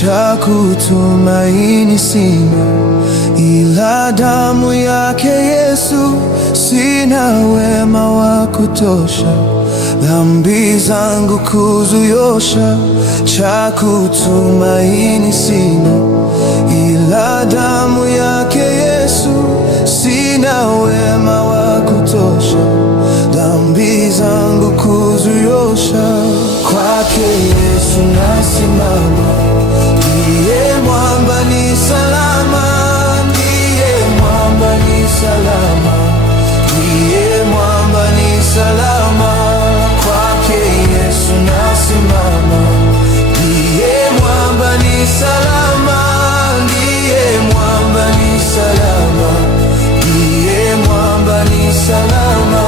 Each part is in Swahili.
cha kutumaini sina, ila damu yake Yesu. Sina wema wa kutosha, dhambi zangu kuzuyosha. Cha kutumaini sina, ila damu yake Yesu. Sina wema wa kutosha, dhambi zangu kuzuyosha. Kwake Yesu nasimama, ndiye mwamba ni salama, ndiye mwamba ni salama, ndiye mwamba ni salama. Kwake Yesu nasimama, ndiye mwamba ni salama, ndiye mwamba ni salama, ndiye mwamba ni salama.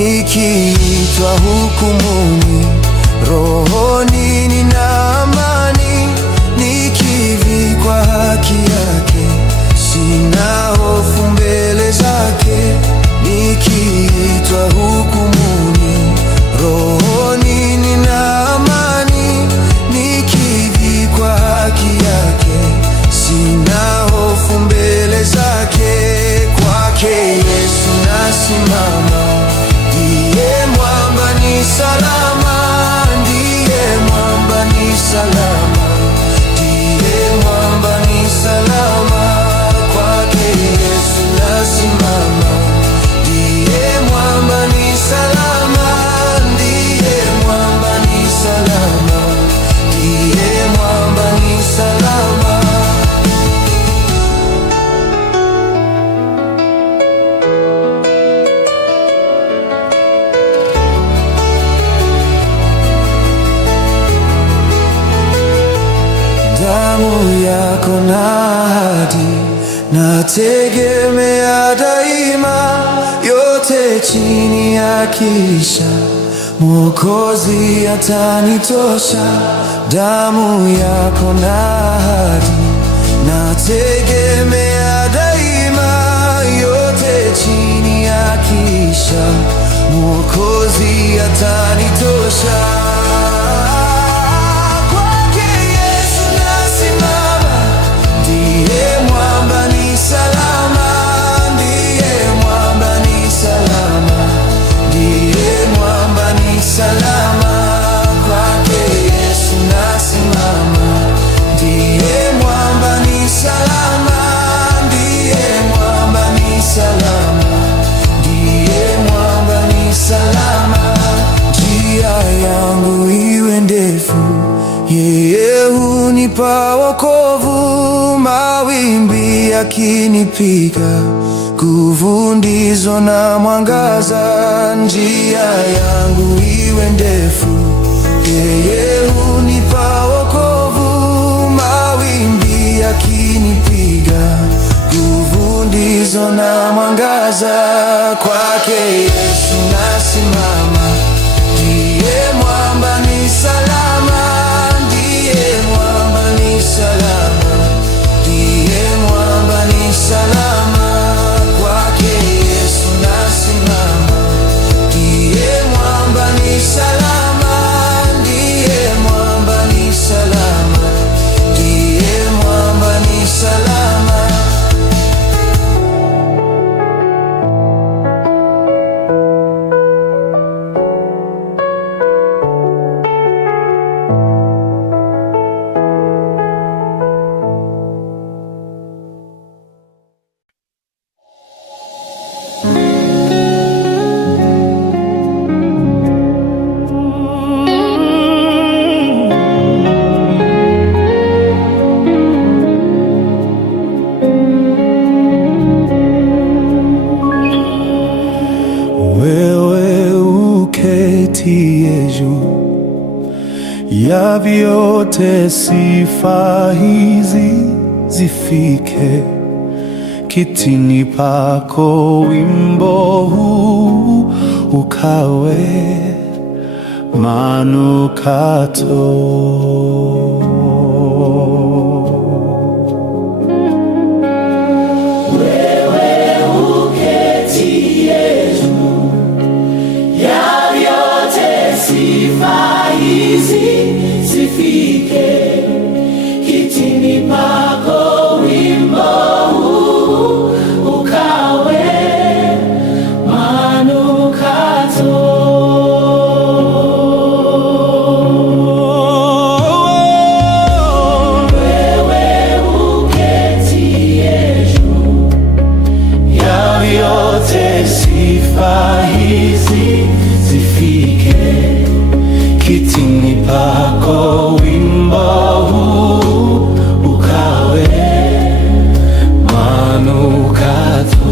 Nikiitwa hukumuni, rohoni nina amani. Nikivikwa haki yake, sina hofu mbele zake. Nikiitwa hukumuni, rohoni nina amani. Nikivikwa haki yake, sina hofu mbele zake. Kwake Yesu nasimama, ndiye mwamba ni salama, ndiye mwamba ni salama, ndiye mwamba ni salama. Kwake Yesu nasimama, ndiye mwamba ni salama, ndiye mwamba ni salama, ndiye mwamba ni salama. Damu yako na ahadi nategemea daima, yote chini ya kisha Mwokozi atanitosha. Damu yako na ahadi nategemea daima, yote chini ya kisha Mwokozi atanitosha. Salama, kwake Yesu nasimama, ndiye mwamba ni salama, ndiye mwamba ni salama, ndiye mwamba ni salama. Njia yangu iwe ndefu, yeye hunipa wokovu. Mawimbi yakinipiga, nguvu ndizo na mwangaza. Njia yangu iwe ndefu, yeye hunipa wokovu. Mawimbi yakinipiga, nguvu ndizo na mwangaza. Kwake Yesu nasimama, ndiye mwamba ni salama, ndiye mwamba ni salama, ndiye mwamba ni salama. Kwake Yesu nasimama, ndiye mwamba ni salama, ndiye mwamba ni salama, ndiye mwamba ni salama. Ya vyote sifa hizi zifike kitini pako, wimbo huu ukawe manukato. sifa hizi zifike kitini pako, wimbo huu ukawe manukato.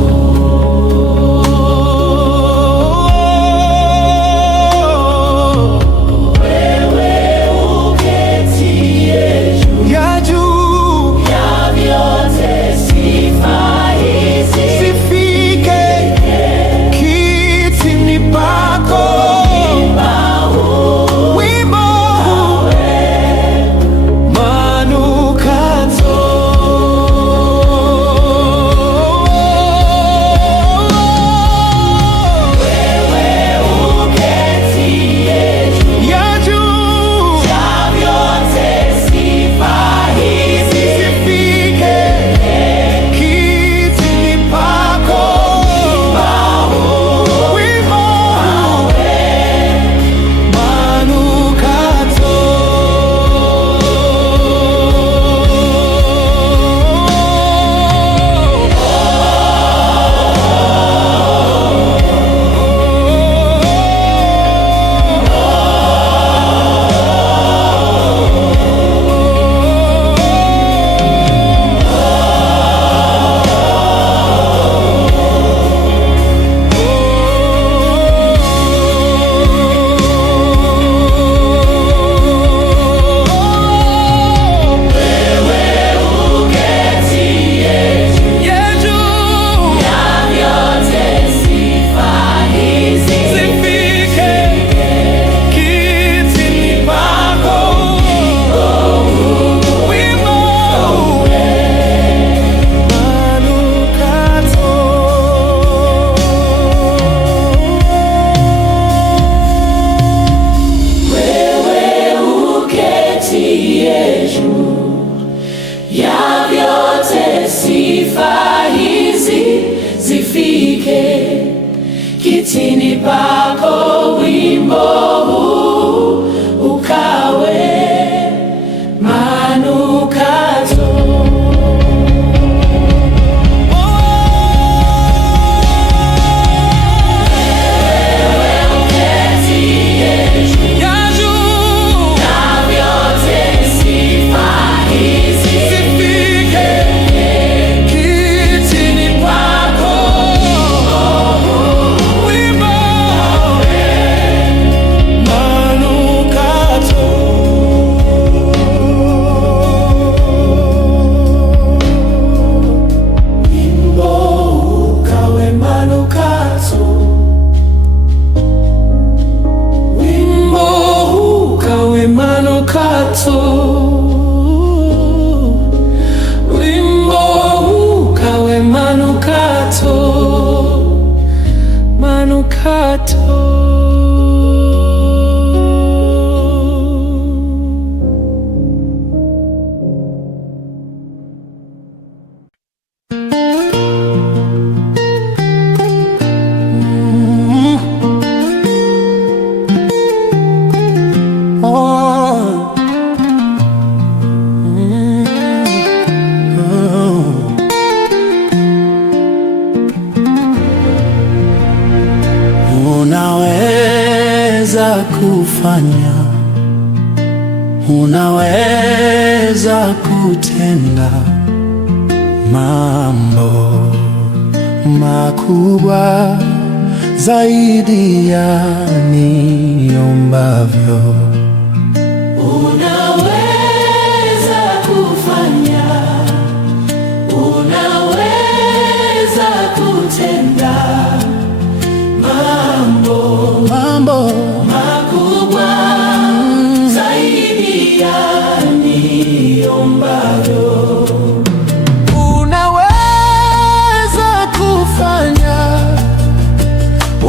Kitini pako, wimbo huu ukawe manukato. Wimbo ukawe manukato, manukato. Unaweza kufanya, unaweza kutenda mambo makubwa zaidi ya niombavyo. Unaweza kufanya, unaweza kutenda mambo makubwa zaidi ya niombavyo. Unaweza kufanya,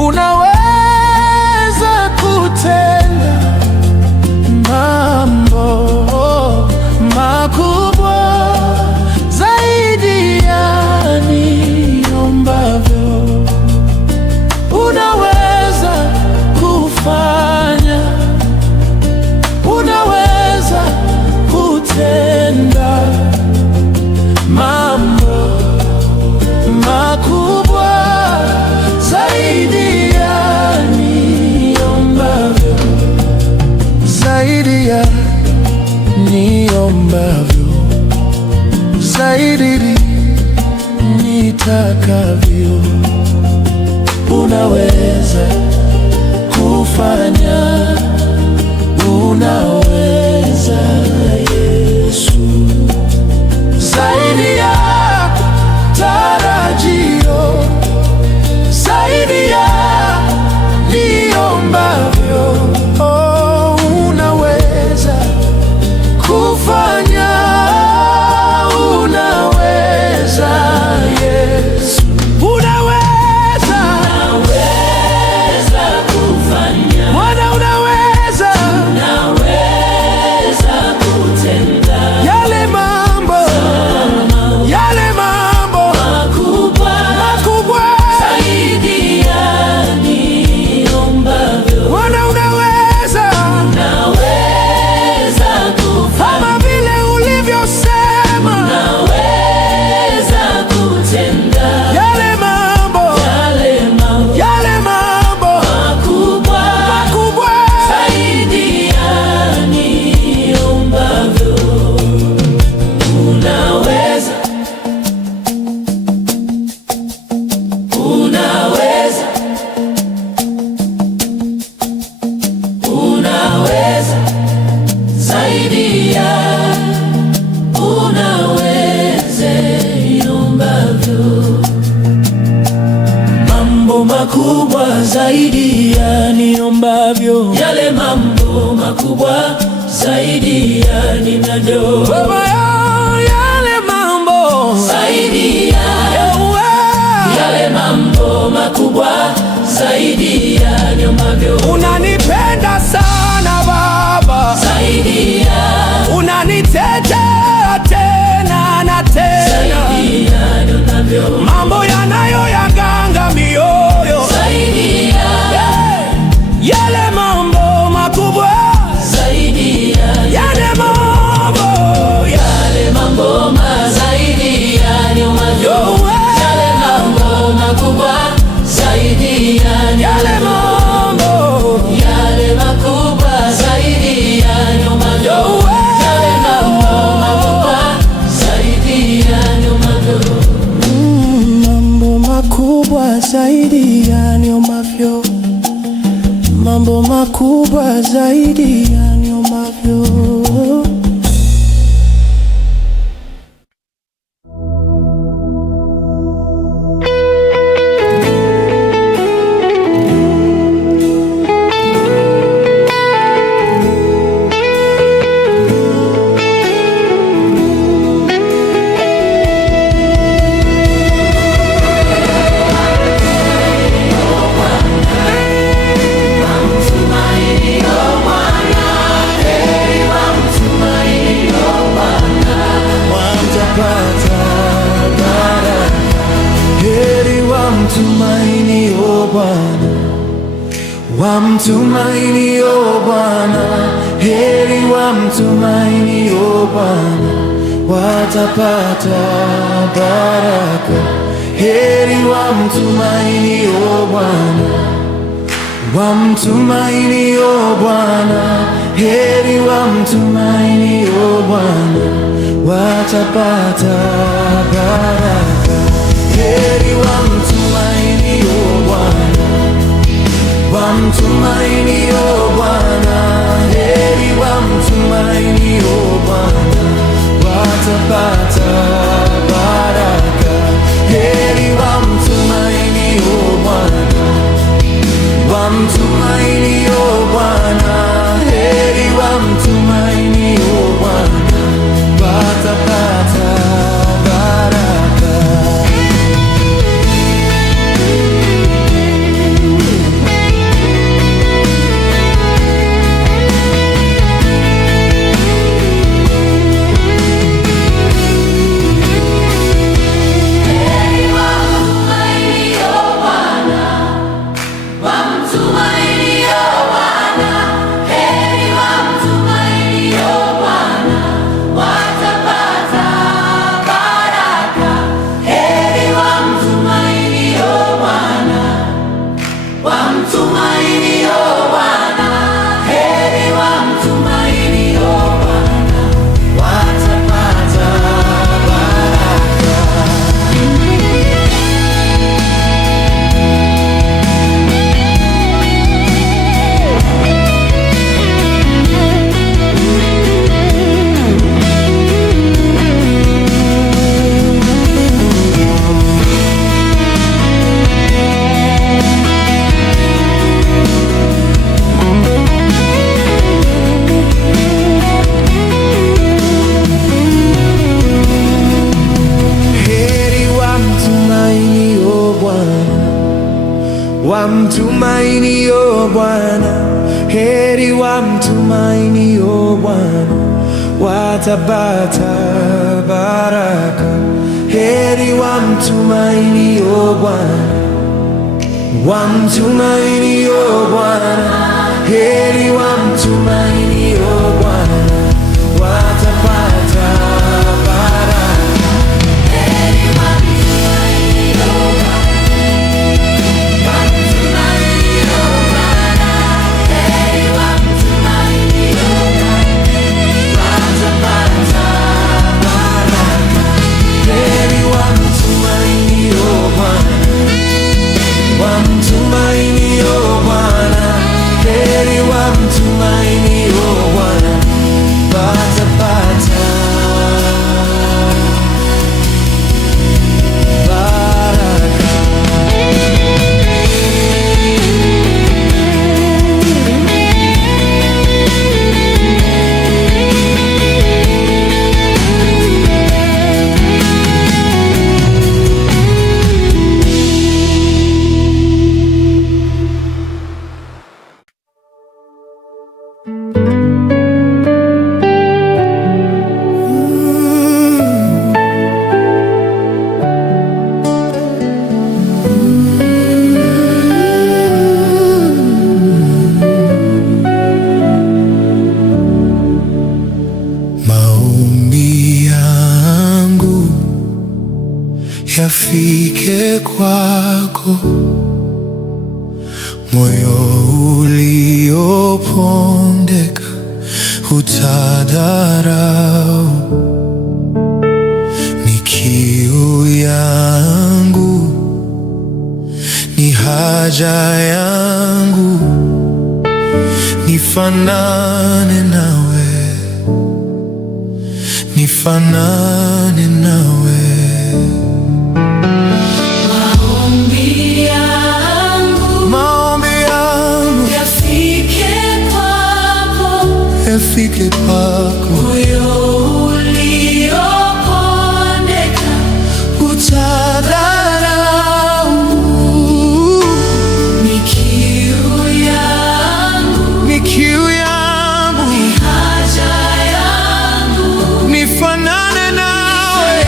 unaweza kutenda mambo makubwa zaidi ya niombavyo. Unaweza kufanya utakavyo. Unaweza kufanya, unaweza Yesu, zaidi ya tarajio, zaidi ya niombavyo. Oh, unaweza kufanya, unaweza Yesu, unaweza kufanya, Bwana unaweza kutenda yale mambo makubwa zaidi ya niombavyo. Bwana unaweza kufanya kama vile ulivyosema, unaweza kutenda yale mambo makubwa zaidi ya niombavyo. Unaweza zaidi ya niombavyo. Mambo makubwa zaidi ya niombavyo, yale mambo makubwa zaidi ya ninavyo. Baba, yale mambo zaidi ya yale mambo makubwa zaidi ya niombavyo. Unanipenda sana Baba, zaidi ya unanitetea tena na tena, zaidi ya niombavyo. Mambo yanayoyaganga mioyo, zaidi ya yale mambo makubwa zaidi ya yale mambo zaidi ya niombavyo. Yale mambo makubwa zaidi ya yale makubwa zaidi ya niombavyo. Yale mambo makubwa zaidi ya niombavyo. Mambo makubwa zaidi ya niombavyo. Mambo makubwa zaidi ya niombavyo. Wamtumainio Bwana, heri wamtumainio Bwana, watapata baraka. Heri wamtumainio Bwana, wamtumainio Bwana, heri wamtumainio Bwana, watapata baraka. Heri wamtumainio Bwana, wamtumainio Bwana, heri wamtumainio Bwana, watapata baraka. Heri wamtumainio Bwana, wamtumainio Bwana, heri wamtumainio Bwana, watapata baraka. wamtumainio Bwana, heri wamtumainio Bwana, watapata baraka. Heri wamtumainio Bwana, wamtumainio Bwana, heri wamtumainio Bwana, watapata baraka. Heri wamtumainio Bwana, wamtumainio Bwana, heri wamtumainio Bwana, watapata baraka. Heri wamtumainio Bwana, wamtumainio Bwana, heri wamtumainio Bwana, watapata baraka. Yafike kwako, moyo uliopondeka utadharau. Ni kiu yangu, ni haja yangu, nifanane nawe, nifanane nawe. Yafike kwako, moyo uliopondeka utadharau. Ni kiu yangu, ni kiu yangu, ni haja yangu, nifanane nawe.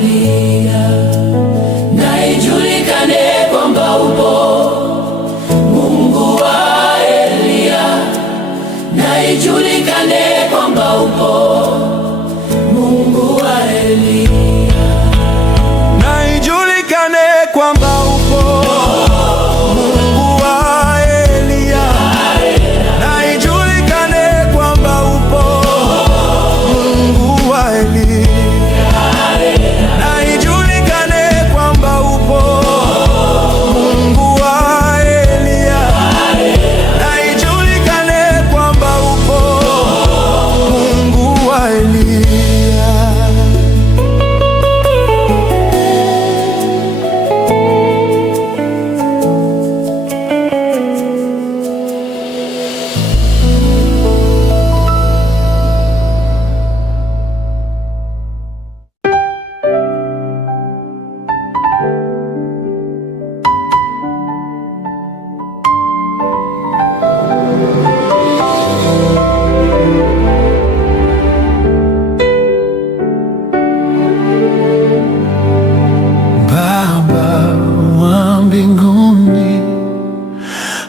Eliya, na ijulikane kwamba upo Mungu wa Eliya, na ijulikane kwamba upo Mungu wa Eliya, na ijulikane kwamba upo Mungu wa Eliya, na ijulikane kwamba upo Mungu wa Eliya, na ijulikane kwamba upo Mungu wa Eliya, na ijulikane kwamba upo Mungu wa Eliya.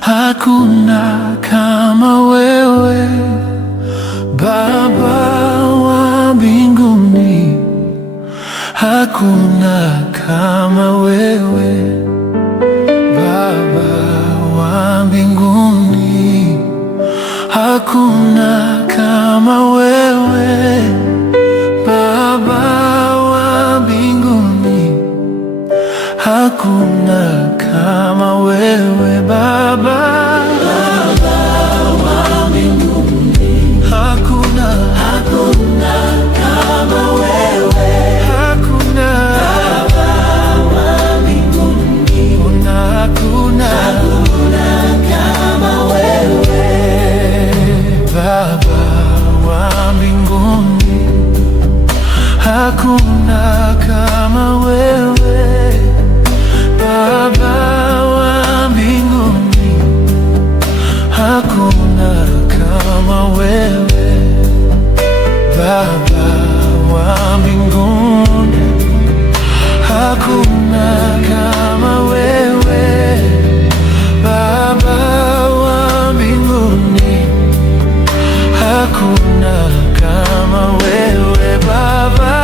Hakuna kama wewe Baba wa mbinguni, hakuna kama wewe Baba wa mbinguni, hakuna kama wewe Baba wa mbinguni, hakuna kama wewe Baba. Hakuna kama wewe Baba wa mbinguni, hakuna kama wewe Baba wa mbinguni, hakuna kama wewe Baba wa mbinguni, hakuna kama wewe Baba.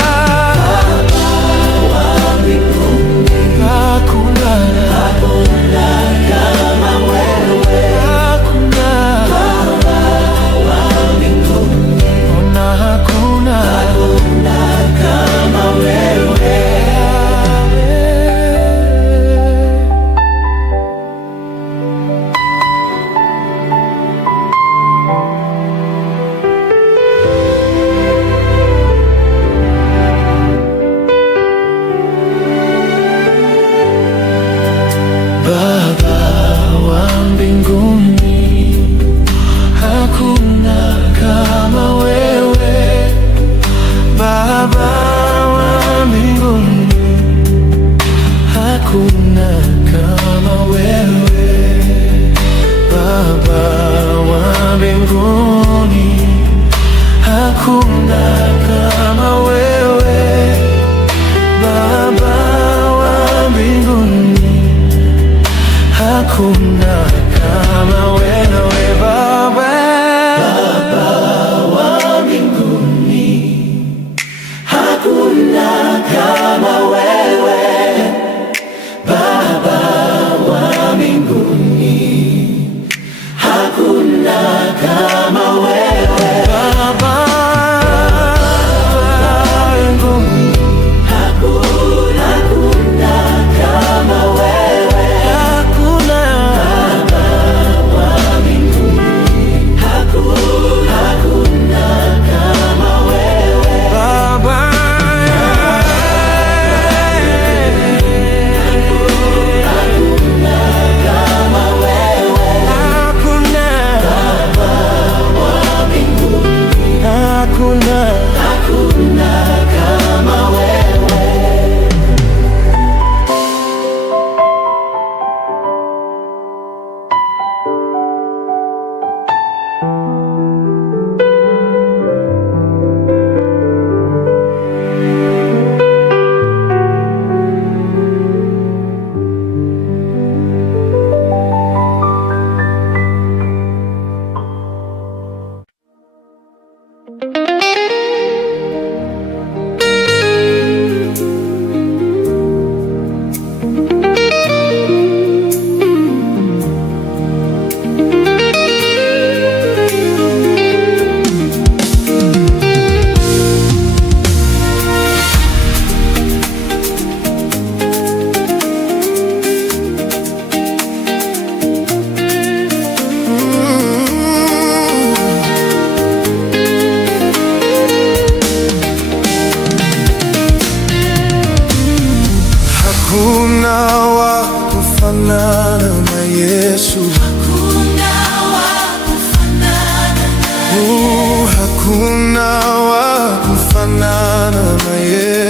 Hakuna kama wewe Baba, Baba wa mbinguni, hakuna kama wewe Baba wa mbinguni, hakuna kama wewe Baba.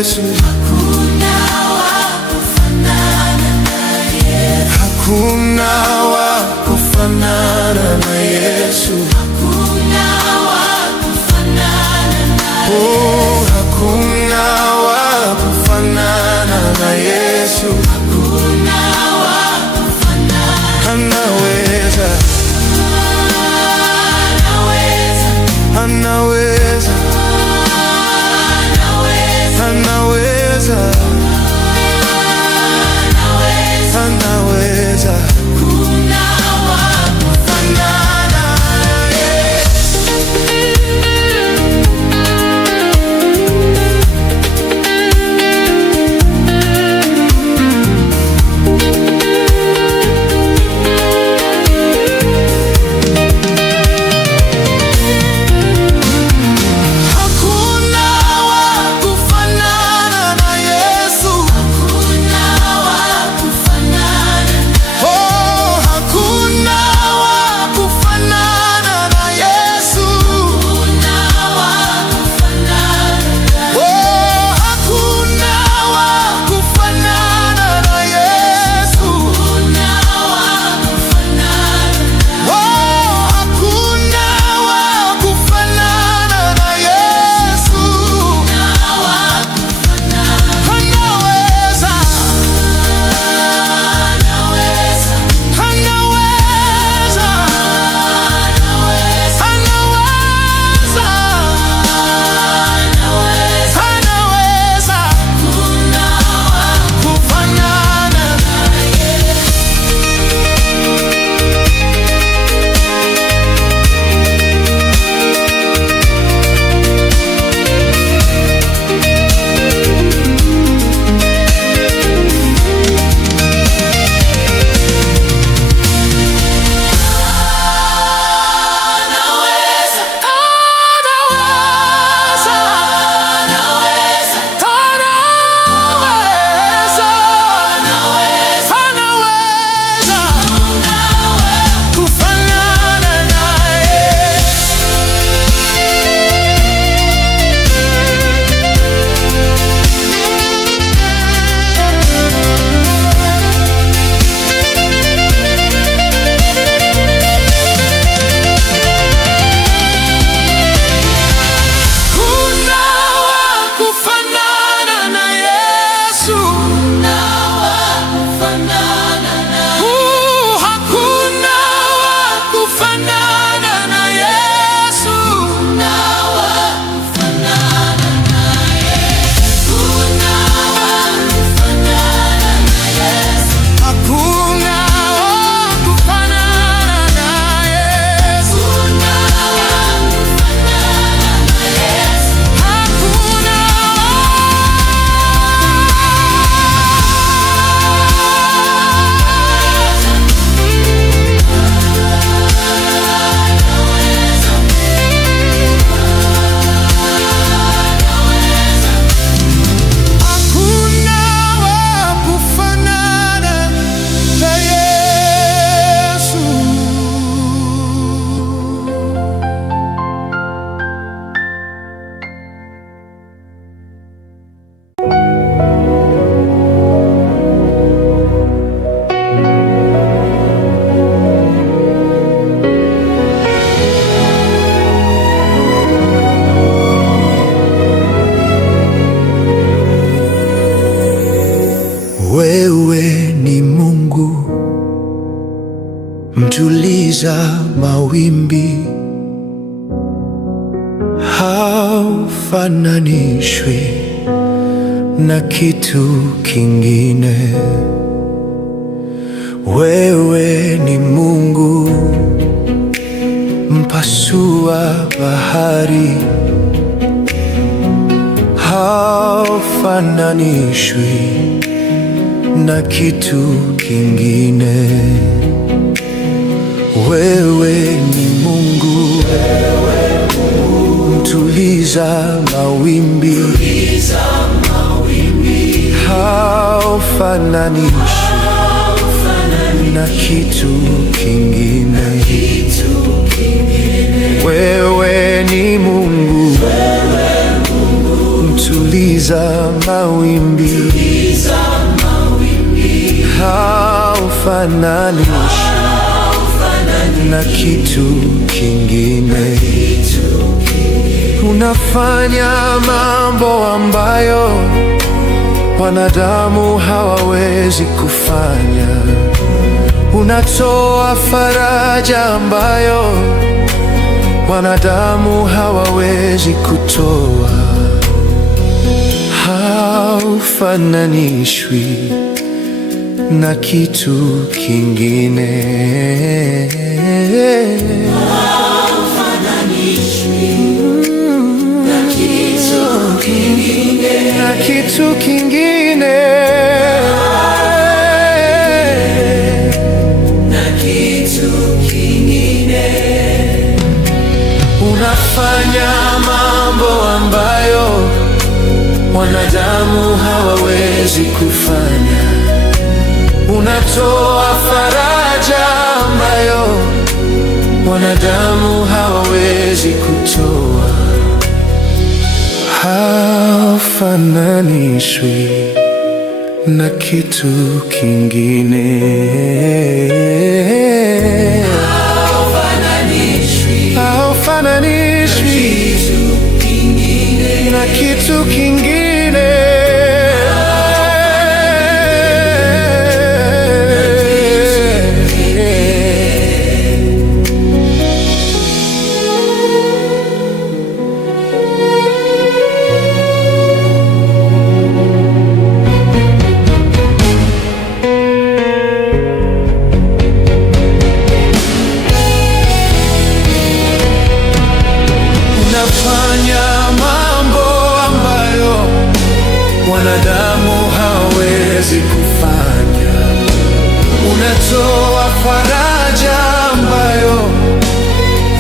Yesu. Hakuna wa kufanana na Yesu. Hakuna wa kufanana na Yesu. Hakuna wa kufanana na Yesu. Oh, hakuna wa kufanana na Yesu. Hakuna wa kufanana. Anaweza, Anaweza. anaweza, Anaweza. anaweza, anaweza. Hakuna wa Kufanana na Yesu. Hakuna wa kufanana na Yesu. Hakuna wa kufanana na Oh, hakuna wa kufanana na Yesu. Hakuna wa kufanana na Oh, hakuna wa kufanana na Yesu. Hakuna wa kufanana na Oh, hakuna wa kufanana na Yesu. Anaweza, Anaweza. anaweza, Anaweza. anaweza, anaweza kufanana na Wewe ni Mungu mtuliza mawimbi, haufananishwi na kitu kingine. Wewe ni Mungu mpasua bahari, haufananishwi na kitu kingine. Wewe ni Mungu mtuliza mawimbi, haufananishwi na kitu kingine. Wewe ni Mungu mtuliza tuliza mawimbi, haufananishwi na kitu kingine. Unafanya mambo ambayo wanadamu hawawezi kufanya. Unatoa faraja ambayo wanadamu hawawezi kutoa. Haufananishwi na kitu kingine. Na kitu kingine. Unafanya mambo ambayo wanadamu hawawezi kufanya. Unatoa faraja ambayo wanadamu hawawezi kutoa. Haufananishwi na kitu kingine. Haufananishwi na kitu kingine. Unafanya mambo ambayo wanadamu hawawezi kufanya. Unatoa faraja ambayo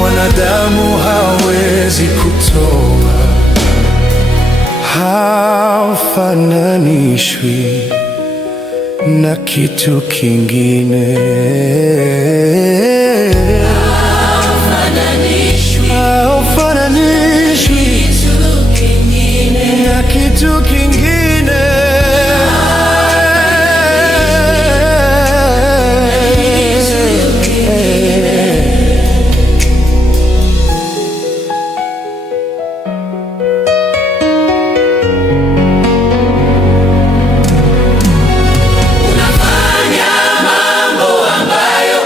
wanadamu hawawezi kutoa. Haufananishwi na kitu kingine. Kitu kingine. Unafanya mambo ambayo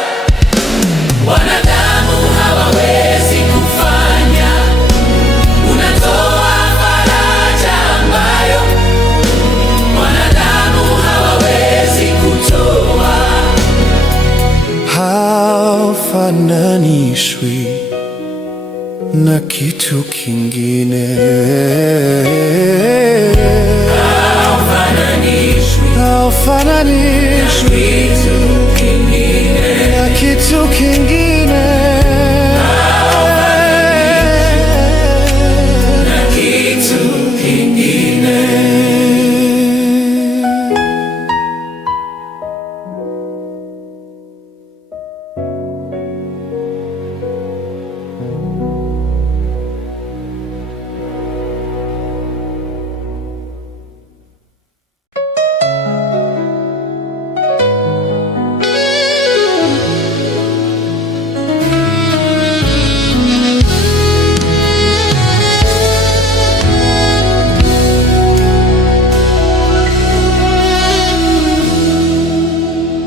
wanadamu hawawezi kufanya. Unatoa faraja ambayo wanadamu hawawezi kutoa. Haufananishwi na kitu kingine. Haufananishwi na kitu kingine.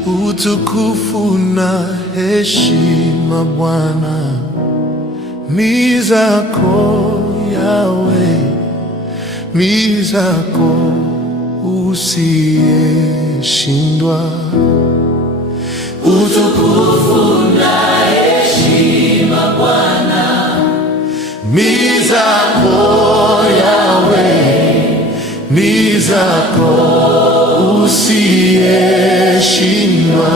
Utukufu na heshima Bwana ni zako Yahweh, ni zako usiyeshindwa. Utukufu na heshima Bwana ni zako Yahweh, ni zako usiyeshindwa.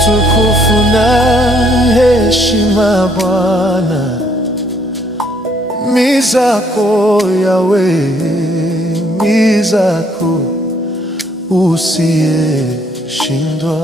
utukufu na heshima Bwana, ni zako Yahweh, ni zako usiyeshindwa.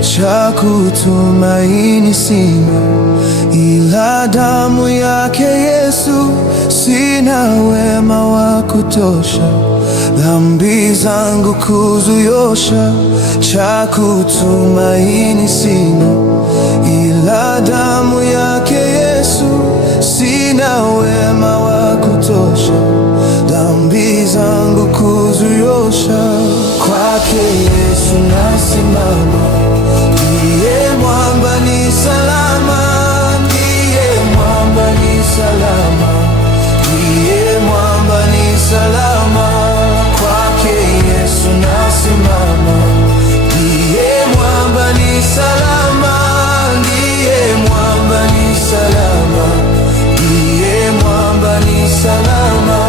Cha kutumaini sina ila damu yake Yesu, sina wema wa kutosha dhambi zangu kuzuyosha. Cha kutumaini sina ila damu yake Yesu, sina wema wa kutosha dhambi zangu kuzuyosha. Kwake Yesu nasimama, ndiye mwamba ni salama, ndiye mwamba ni salama, ndiye mwamba ni salama. Kwake Yesu nasimama, ndiye mwamba ni salama, ndiye mwamba ni salama, ndiye mwamba ni salama.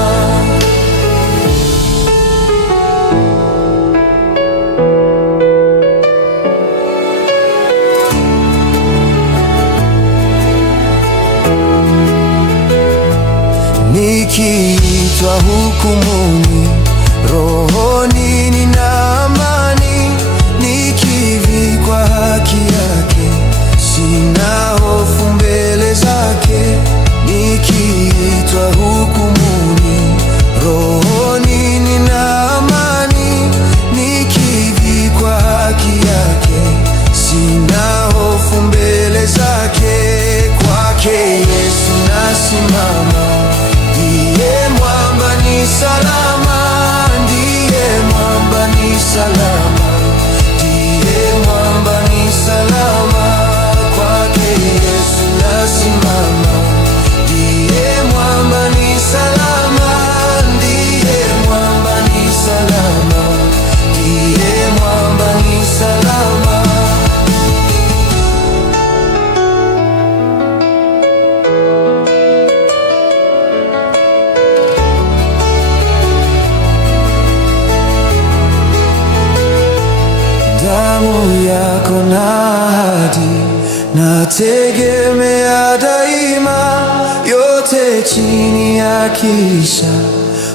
Nikiitwa hukumuni, rohoni nina amani, nikivikwa haki yake, sina hofu mbele zake. Nikiitwa hukumuni, rohoni nina amani, nikivikwa haki yake, sina hofu mbele zake. Kwake Yesu nasimama, ndiye mwamba ni salama, ndiye mwamba ni salama, ndiye mwamba ni salama. Kwake Yesu nasimama, ndiye mwamba ni salama, ndiye mwamba ni salama, ndiye mwamba ni salama. Damu yako na ahadi nategemea daima, yote chini ya kisha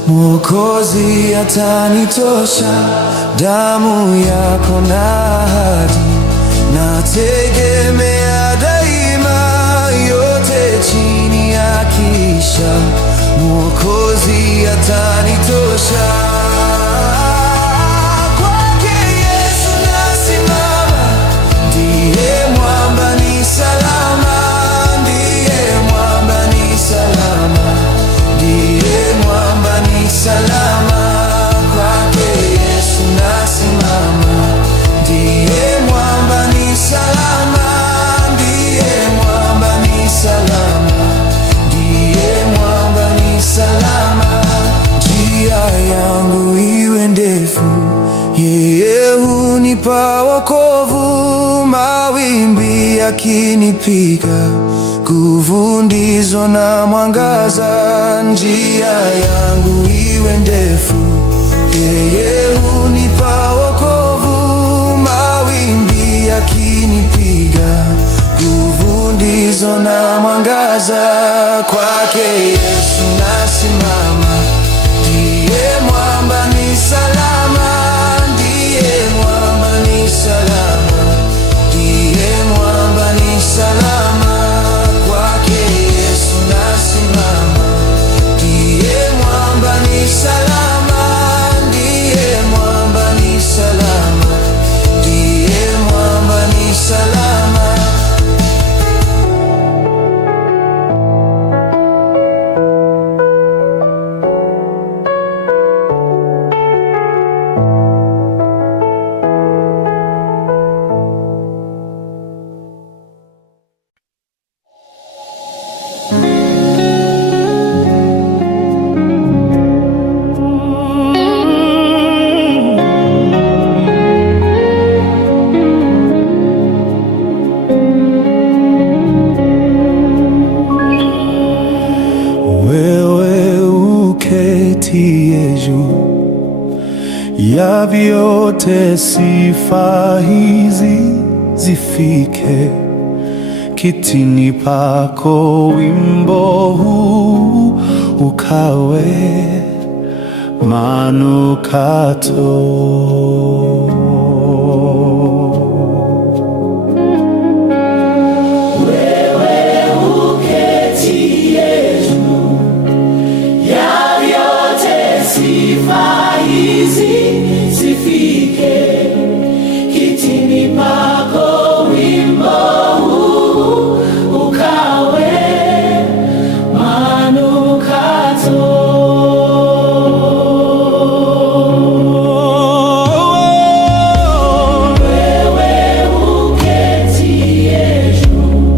Mwokozi atanitosha. Damu yako na ahadi nategemea daima, yote chini ya kisha Mwokozi atanitosha. Salama, kwake Yesu nasimama, ndiye mwamba ni salama, ndiye mwamba ni salama, ndiye mwamba ni salama. Njia yangu iwe ndefu, yeye hunipa wokovu, mawimbi yakinipiga, nguvu ndizo na mwangaza. Njia yangu iwe ndefu, yeye hunipa wokovu, mawimbi yakinipiga, nguvu ndizo zisizo na mwangaza. Kwake Yesu nasimama, ndiye mwamba ni salama, ndiye mwamba ni salama, ndiye mwamba ni salama. Kwake Yesu nasimama, ndiye mwamba ni salama, ndiye mwamba ni salama, ndiye mwamba ni salama. Uketie juu ya vyote, sifa hizi zifike kitini pako. Wimbo huu ukawe manukato. Sifa hizi zifike kitini pako. Wimbo huu ukawe manukato. Wewe uketie juu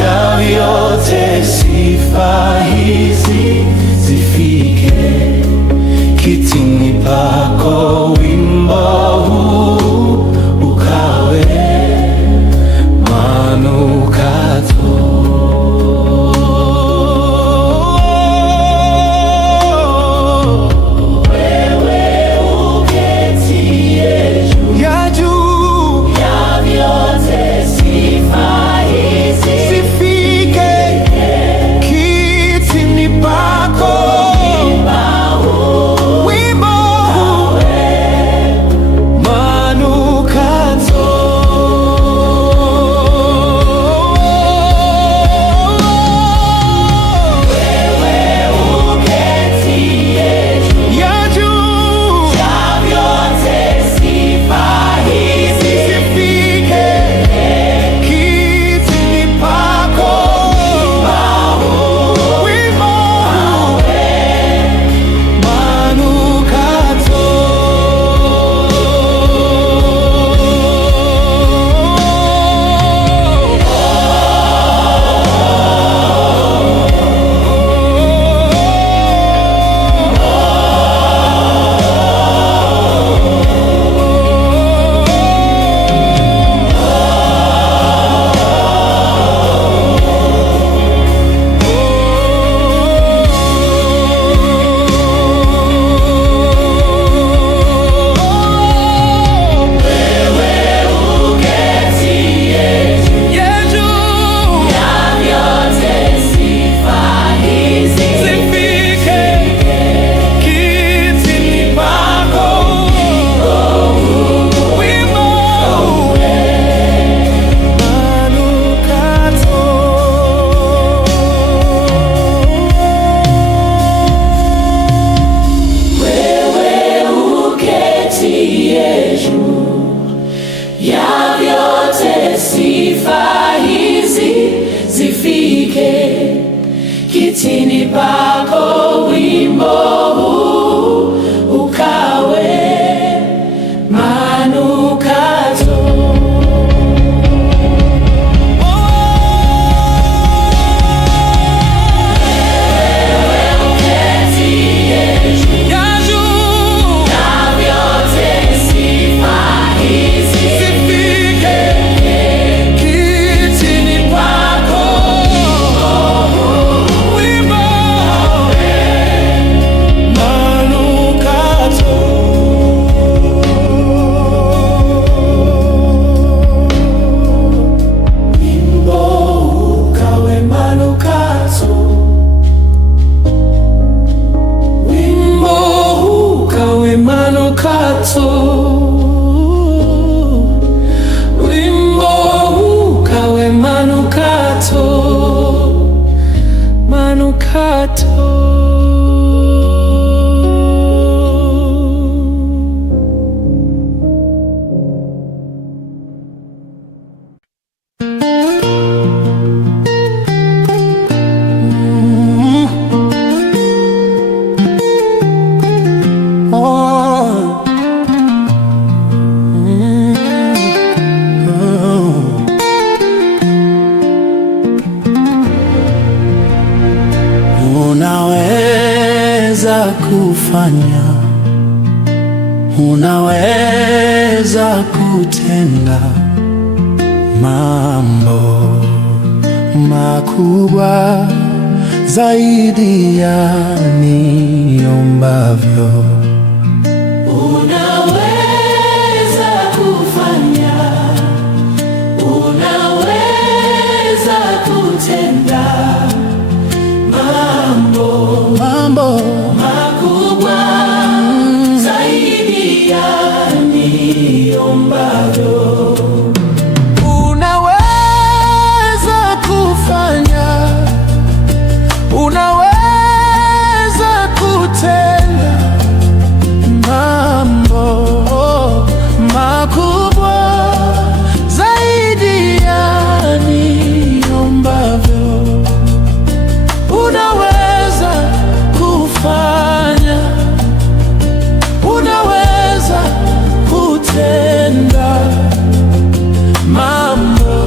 ya vyote, sifa hizi zifike kitini pako. Wimbo huu ukawe manukato. Wewe uketie juu ya vyote, sifa hizi zifike kitini pako. Kitini pako. Wimbo huu ukawe manukato. Kitini pako. Wimbo manukato. Unaweza kufanya, unaweza kutenda mambo makubwa zaidi ya niombavyo. Unaweza kufanya, unaweza kutenda mambo makubwa zaidi ya niombavyo. Unaweza kufanya, unaweza kutenda mambo makubwa zaidi ya niombavyo. Unaweza kufanya, unaweza kutenda mambo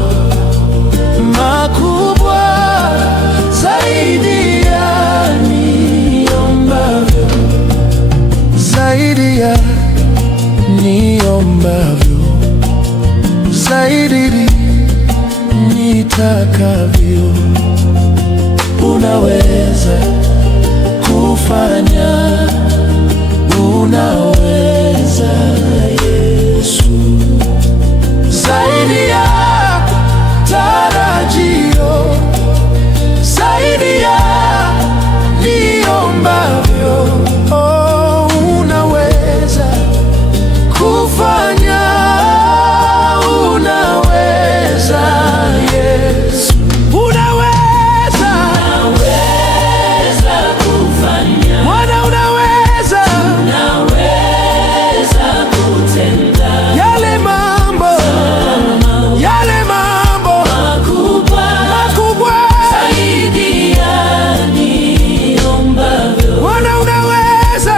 makubwa zaidi ya niombavyo, zaidi ya niombavyo, zaidi nitakavyo. Unaweza kufanya, unaweza Yesu, zaidi ya tarajio, zaidi ya niombavyo. Oh, unaweza kufanya, unaweza Yesu, unaweza kufanya, Bwana, unaweza kutenda yale mambo makubwa zaidi ya niombavyo. Bwana, unaweza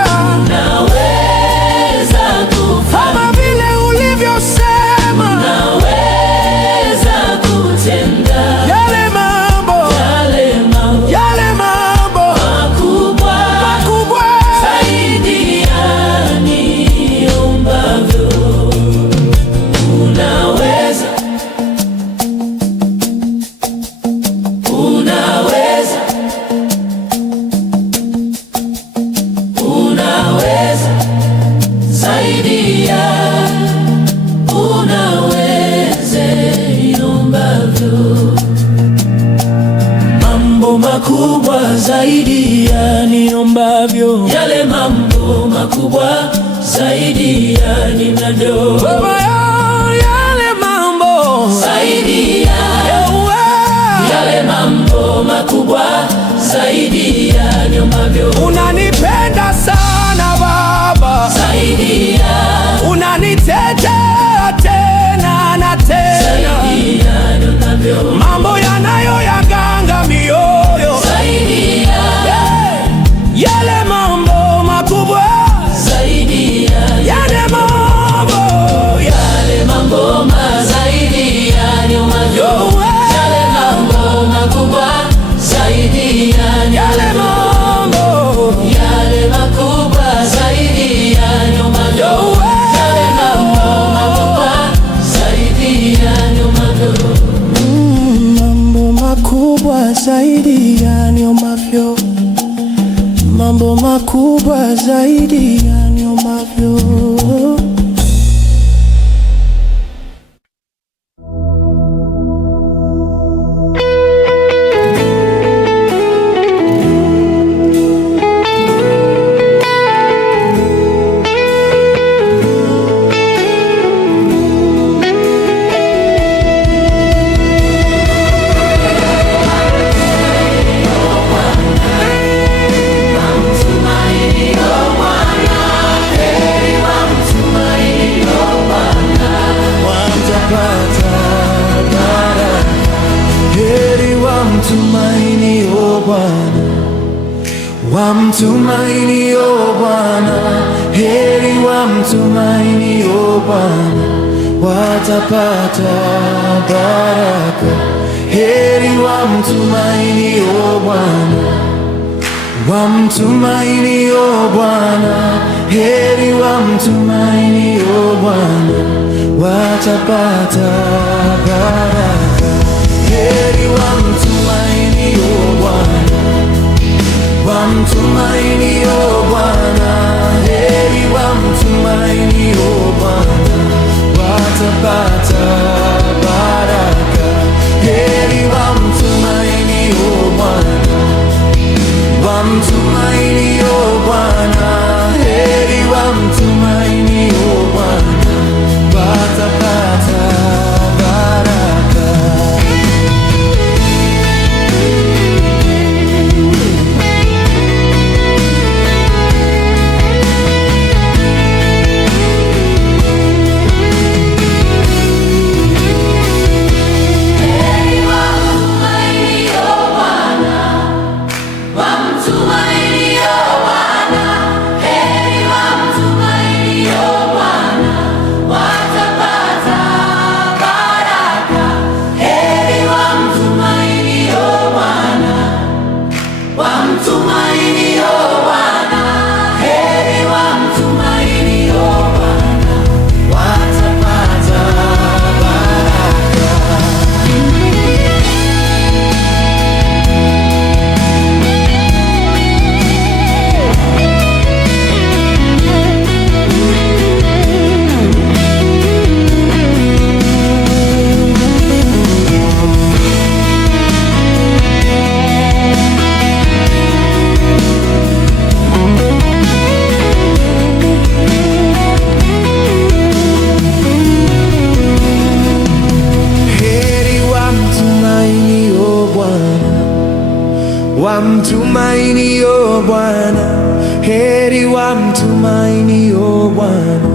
kufanya, kama vile ulivyosema, unaweza kutenda yale mambo makubwa zaidi ya niombavyo. Unaweza zaidi ya niombavyo. Mambo makubwa zaidi ya niombavyo, yale mambo makubwa zaidi ya ninavyo. Baba, yale mambo Zaidi ya yale mambo makubwa zaidi ya niombavyo. unanipenda sana Baba, Zaidi ya unanitetea tena na tena, zaidi ya niombavyo. mambo yanayoyaganga mioyo, Zaidi ya yale mambo makubwa, zaidi ya yale mambo zaidi ya niombavyo. Yale mambo makubwa zaidi ya yale mambo makubwa zaidi ya niombavyo. Yale mambo makubwa zaidi ya niombavyo. mambo makubwa zaidi ya niombavyo, mambo makubwa zaidi ya niombavyo. Bwana, wamtumainio Bwana. Heri wamtumainio Bwana, watapata baraka. Heri wamtumainio Bwana, wamtumainio Bwana. Heri wamtumainio Bwana, watapata baraka. Heri wamtumainio Bwana, wamtumainio Bwana. Heri wamtumainio Bwana, watapata baraka. Heri wamtumainio Bwana, wamtumainio Bwana. Heri wamtumainio Bwana, watapata baraka. Wamtumainio Bwana, heri wamtumainio Bwana,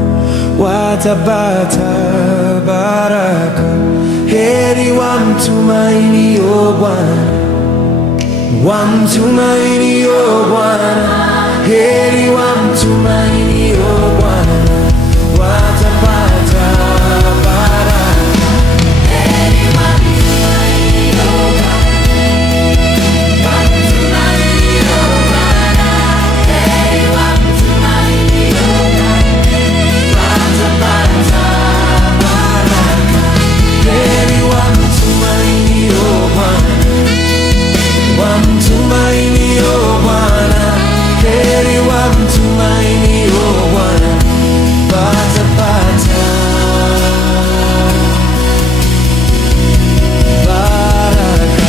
watapata baraka. Heri wamtumainio Bwana, wamtumainio Bwana. Heri wamtumainio Bwana, watapata baraka. Heri wamtumainio Bwana, wamtumainio Bwana. Heri wamtumainio Bwana, watapata baraka.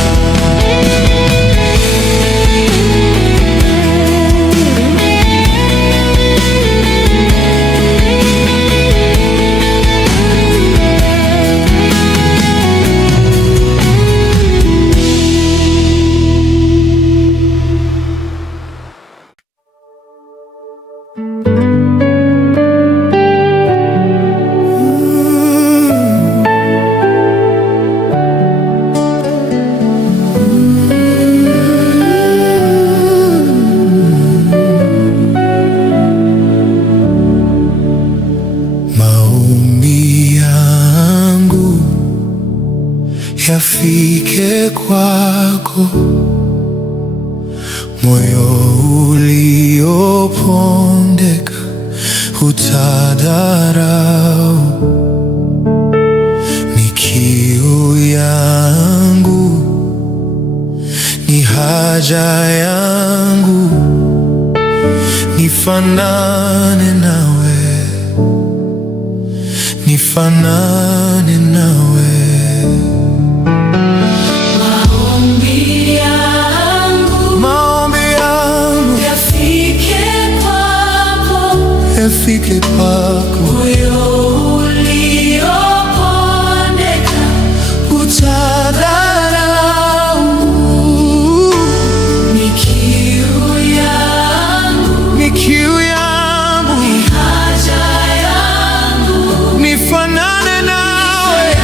Yafike kwako, moyo uliopondeka utadharau. Ni kiu yangu, ni haja yangu, nifanane nawe, nifanane nawe. Yafike kwako, moyo uliopondeka utadharau. Ni kiu yangu, ni kiu yangu, ni haja yangu, nifanane nawe.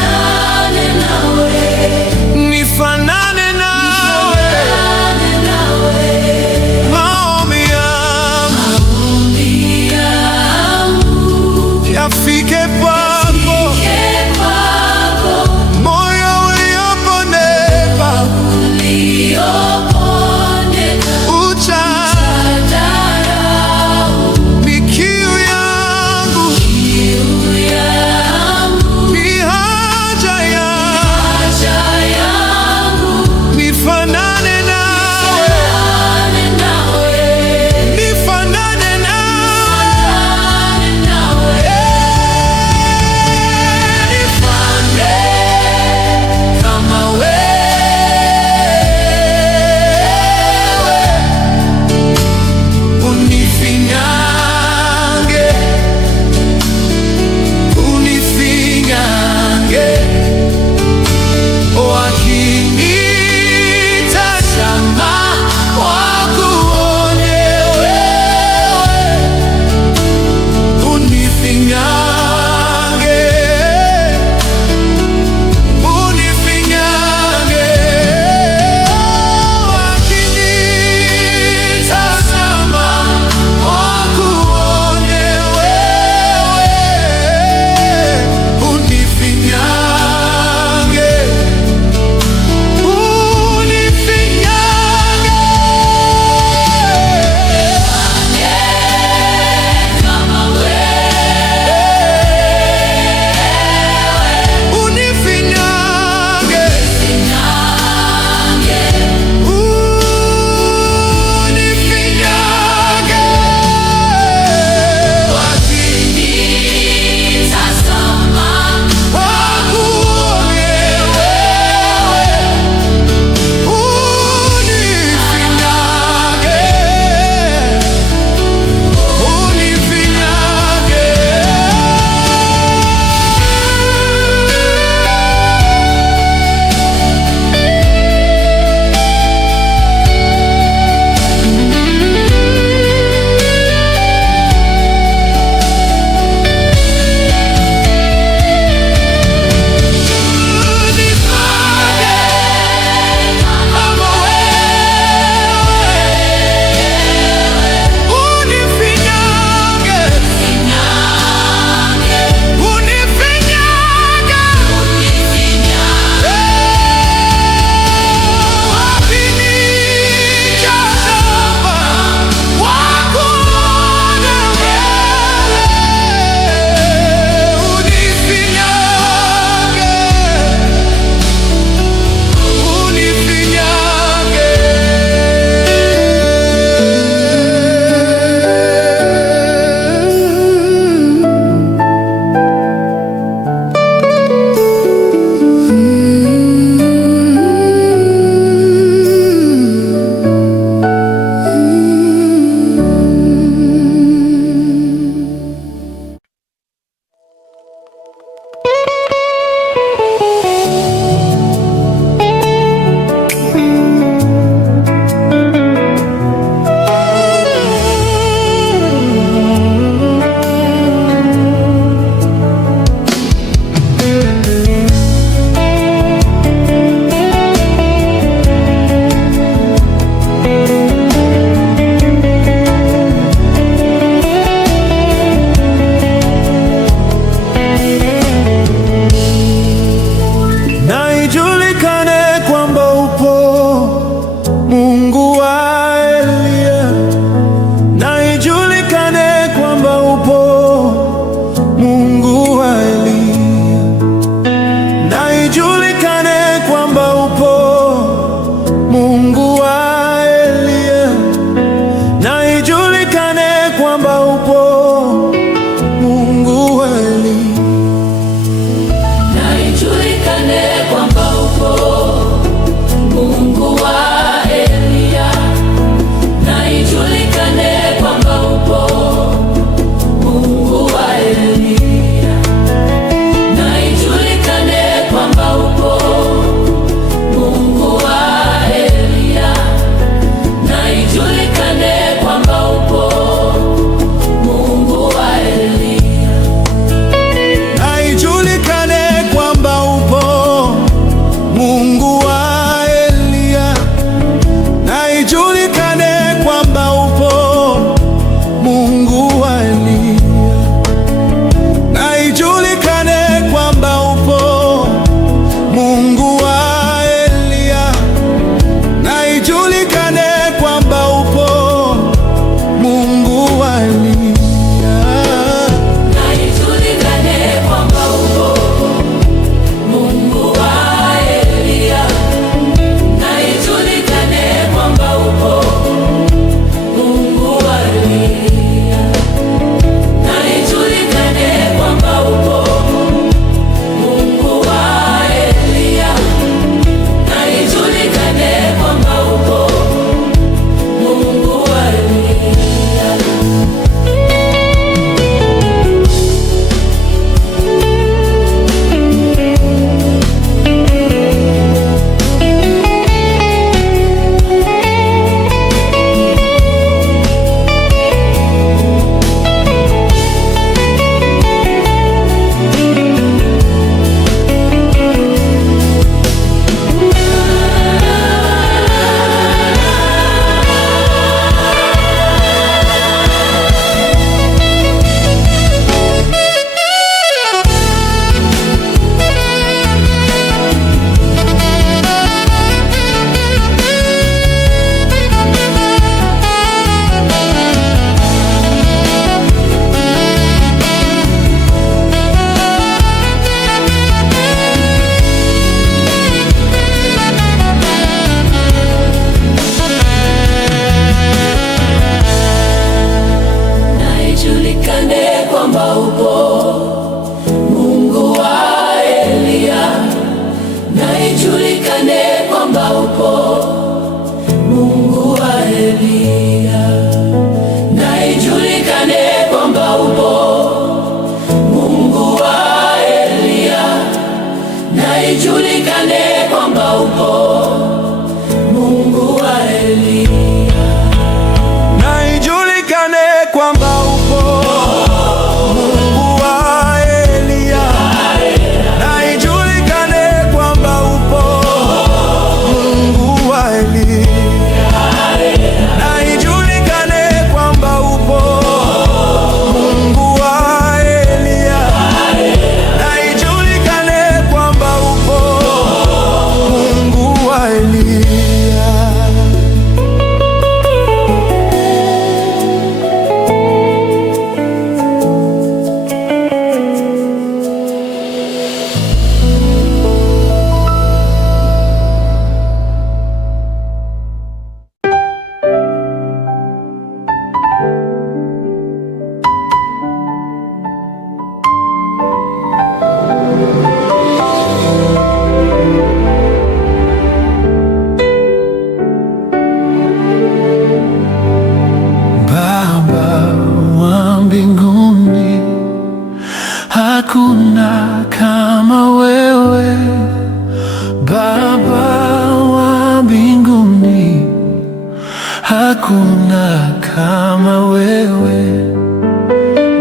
Hakuna kama wewe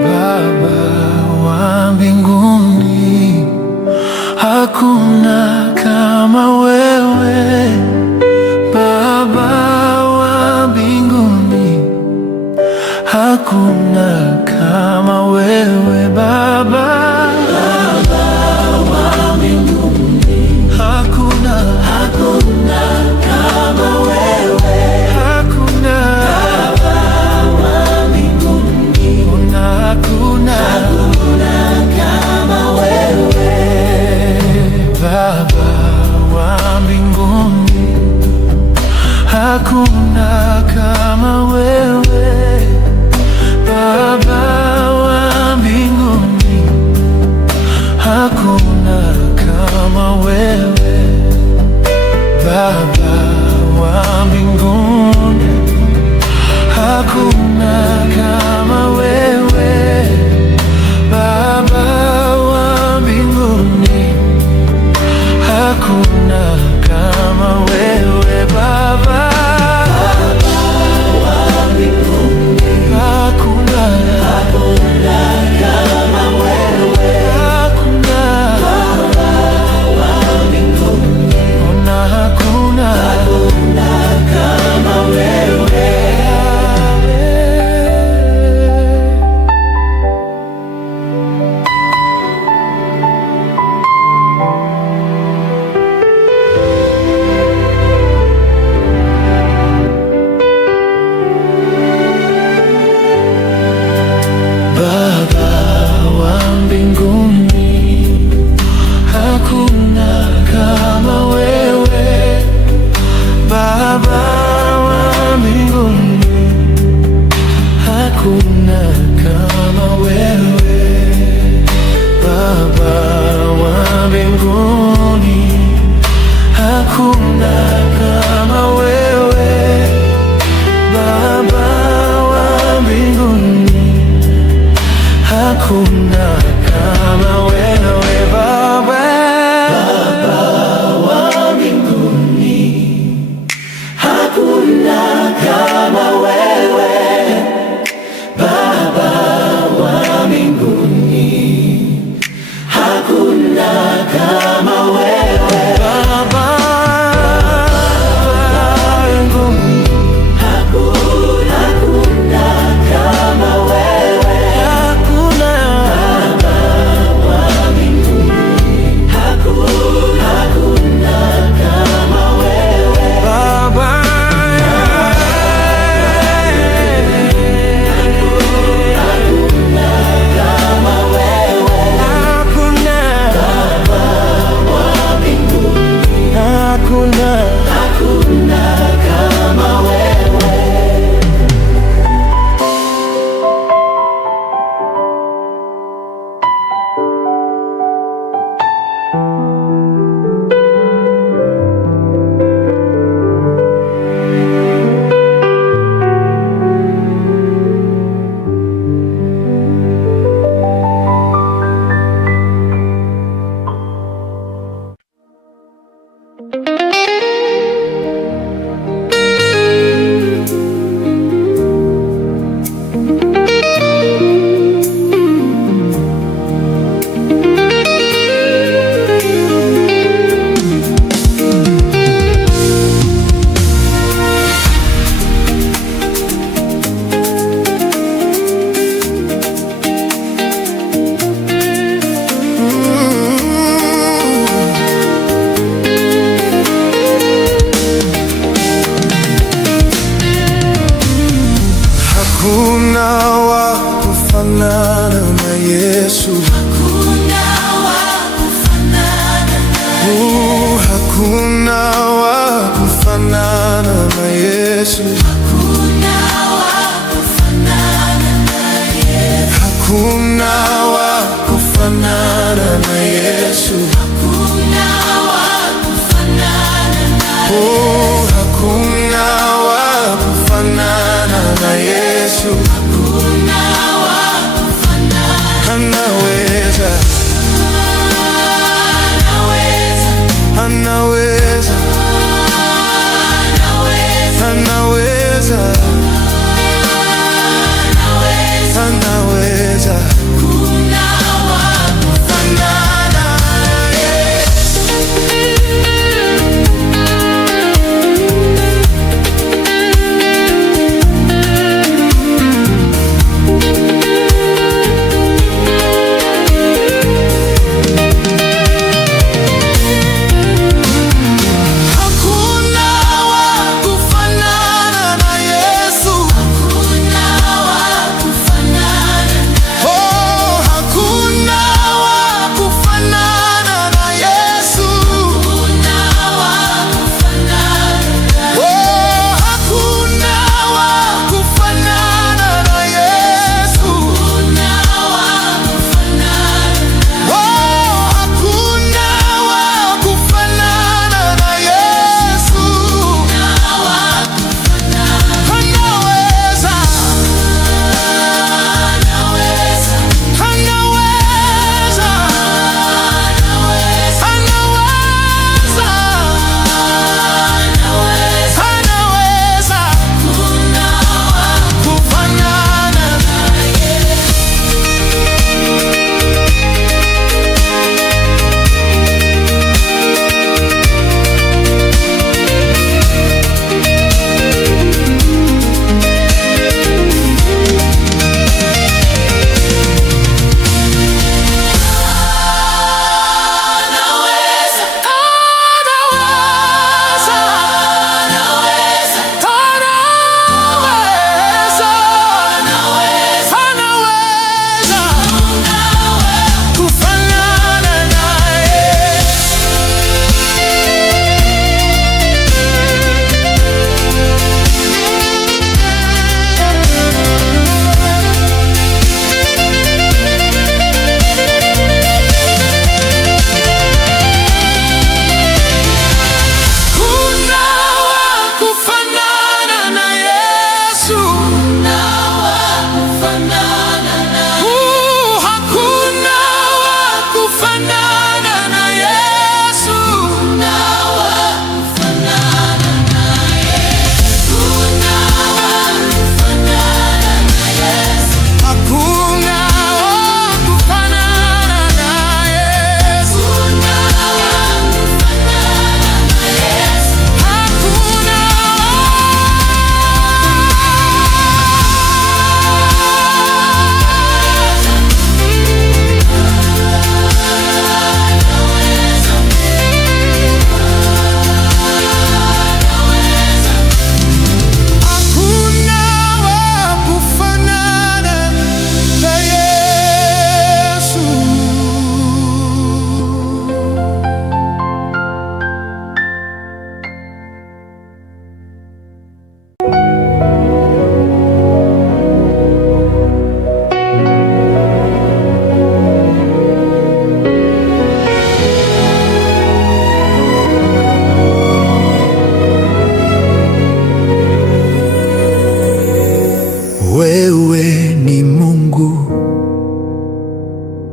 Baba wa mbinguni, hakuna kama wewe Baba wa mbinguni, hakuna kama wewe Baba wa mbinguni, hakuna kama wewe, hakuna Baba wa mbinguni, hakuna kama wewe Baba wa mbinguni, hakuna kama wewe Baba wa mbinguni, hakuna kama wewe Baba wa mbinguni, hakuna kama wewe Baba wa mbinguni, hakuna kama wewe Baba wa mbinguni, hakuna kama wewe, hakuna Baba wa mbinguni, hakuna kama wewe. Baba wa mbinguni, hakuna kama wewe Baba wa mbinguni, hakuna kama wewe Baba wa mbinguni, hakuna kama wewe Baba wa mbinguni, hakuna kama wewe Baba wa mbinguni, hakuna kama wewe Baba wa mbinguni, hakuna kama wewe Baba wa mbinguni, hakuna kama wewe, hakuna Baba wa mbinguni, hakuna kama wewe Baba, hakuna kama wewe, hakuna Baba wa mbinguni, hakuna kama wewe. Hakuna wa kufanana na Yesu, hakuna wa kufanana na Yesu, hakuna wa kufanana na Yesu, hakuna wa kufanana na Yesu, hakuna wa kufanana na Yesu, hakuna wa kufanana na Yesu, hakuna wa kufanana na Yesu, hakuna wa kufanana. Anaweza, anaweza, anaweza, anaweza.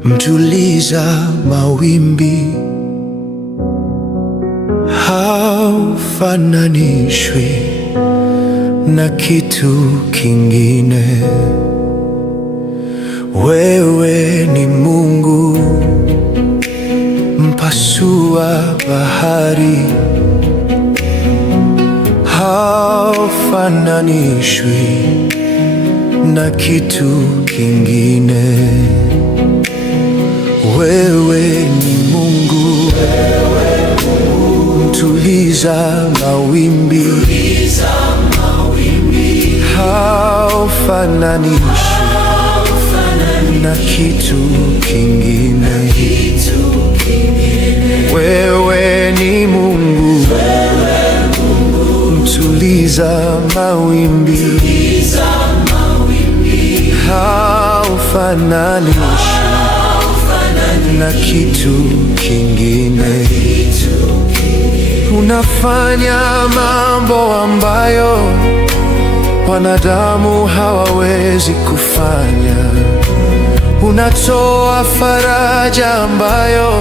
mtuliza mawimbi, haufananishwi na kitu kingine. Wewe ni Mungu mpasua bahari, haufananishwi na kitu kingine. Wewe ni Mungu mtuliza mawimbi, haufananishwi na kitu kingine. Wewe ni Mungu mtuliza mawimbi, haufananishwi na kitu kingine. Unafanya mambo ambayo wanadamu hawawezi kufanya. Unatoa faraja ambayo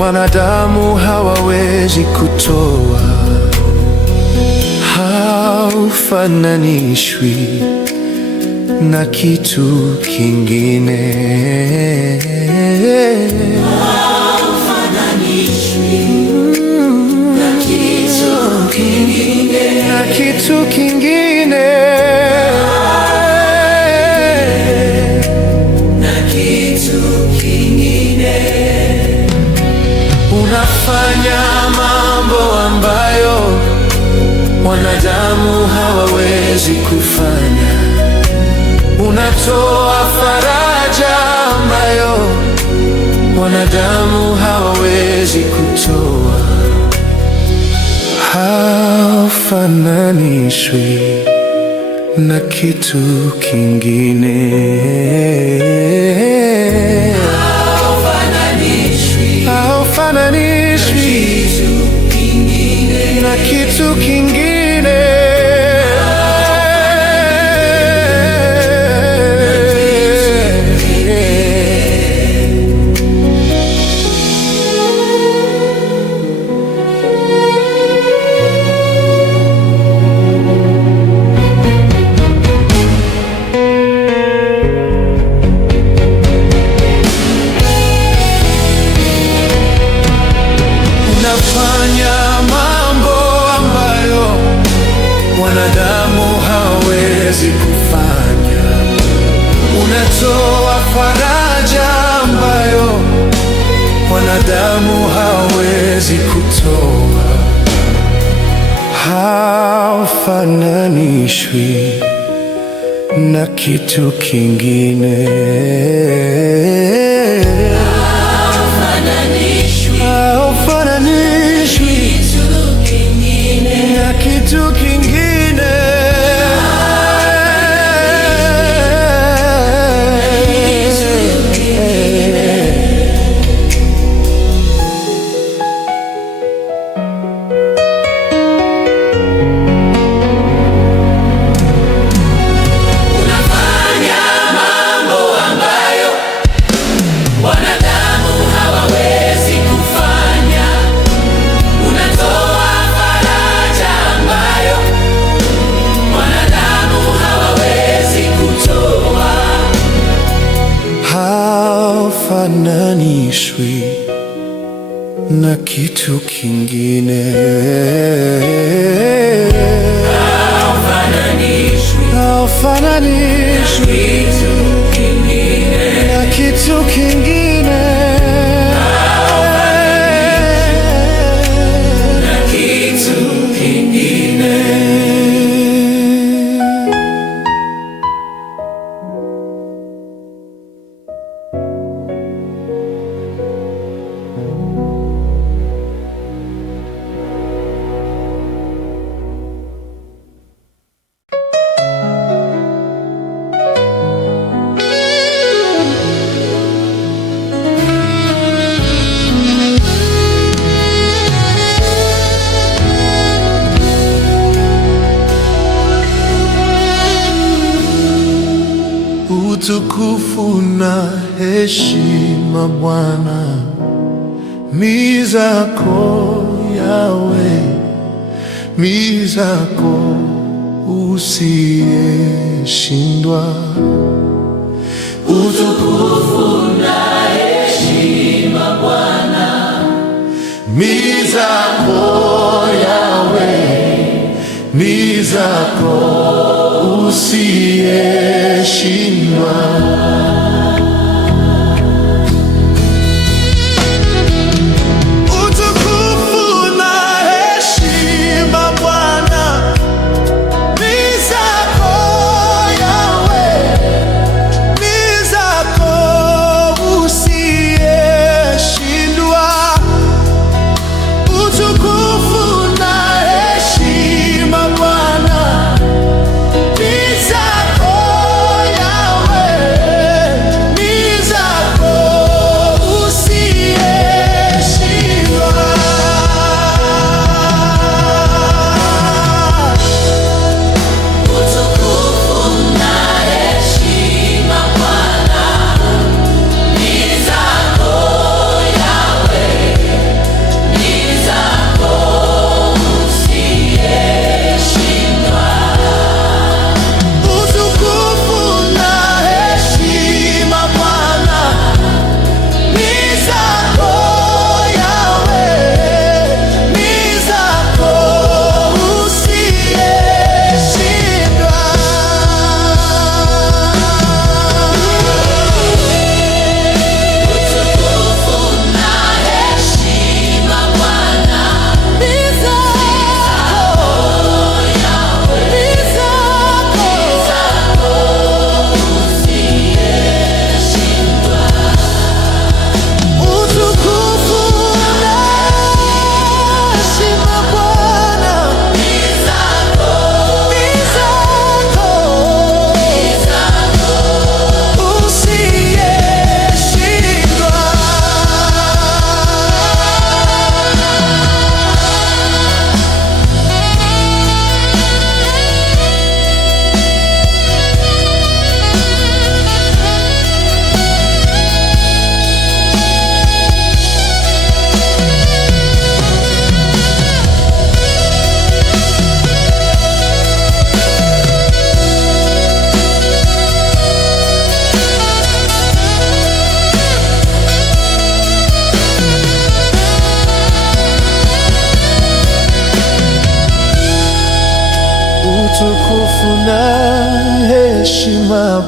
wanadamu hawawezi kutoa. Haufananishwi na kitu kingine. Na kitu kingine. Unafanya mambo ambayo wanadamu hawawezi kufanya. Unatoa faraja ambayo wanadamu hawawezi kutoa. Haufananishwi na kitu kingine. Haufananishwi na kitu kingine. Unafanya mambo ambayo wanadamu hawawezi kufanya. Unatoa faraja ambayo wanadamu hawawezi kutoa. Haufananishwi na kitu kingine. Haufananishwi na kitu kingine. Unafanya mambo ambayo wanadamu hawawezi kufanya. Unatoa faraja ambayo wanadamu hawawezi kutoa. Haufananishwi na kitu kingine. Haufananishwi na kitu kingine. utukufu na heshima Bwana ni zako Yawe, ni zako usiyeshindwa. Utukufu na heshima Bwana ni zako Yawe, ni zako usiyeshindwa. Utukufu na heshima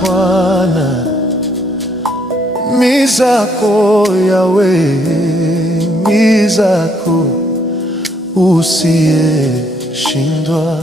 Bwana ni zako Yawe, ni zako usiyeshindwa.